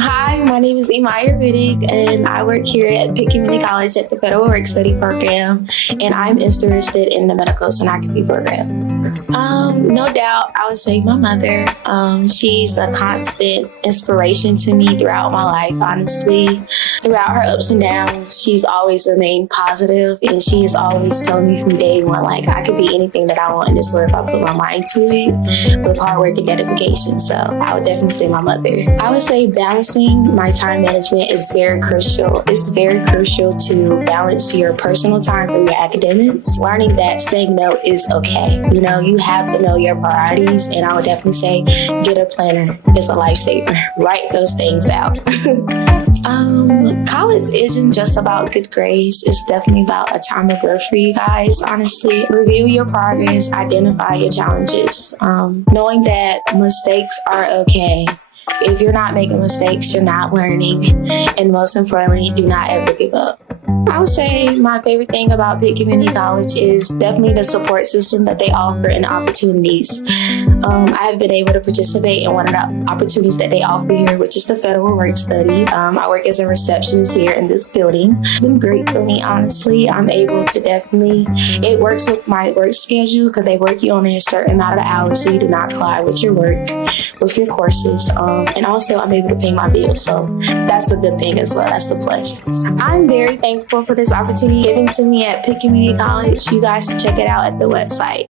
Hi, my name is Miyah Riddick, and I work here at Pitt Community College at the Federal Work Study Program, and I'm interested in the medical sonography program. No doubt, I would say my mother. She's a constant inspiration to me throughout my life, honestly. Throughout her ups and downs, she's always remained positive, and she has always told me from day one, like, I could be anything that I want in this world if I put my mind to it with hard work and dedication. So I would definitely say my mother. I would say balancing my time management is very crucial. It's very crucial to balance your personal time from your academics. Learning that saying no is okay. You have to know your priorities, and I would definitely say get a planner. It's a lifesaver. Write those things out. College isn't just about good grades. It's definitely about a time of growth for you guys, honestly. Review your progress, identify your challenges, knowing that mistakes are okay. If you're not making mistakes, you're not learning. And most importantly, do not ever give up. I would say my favorite thing about Pitt Community College is definitely the support system that they offer and the opportunities. I have been able to participate in one of the opportunities that they offer here, which is the Federal Work Study. I work as a receptionist here in this building. It's been great for me, honestly. I'm able to it works with my work schedule because they work you on a certain amount of hours, so you do not collide with your work, with your courses. And also, I'm able to pay my bills, so that's a good thing as well. That's the plus. I'm very thankful for this opportunity given to me at Pitt Community College. You guys should check it out at the website.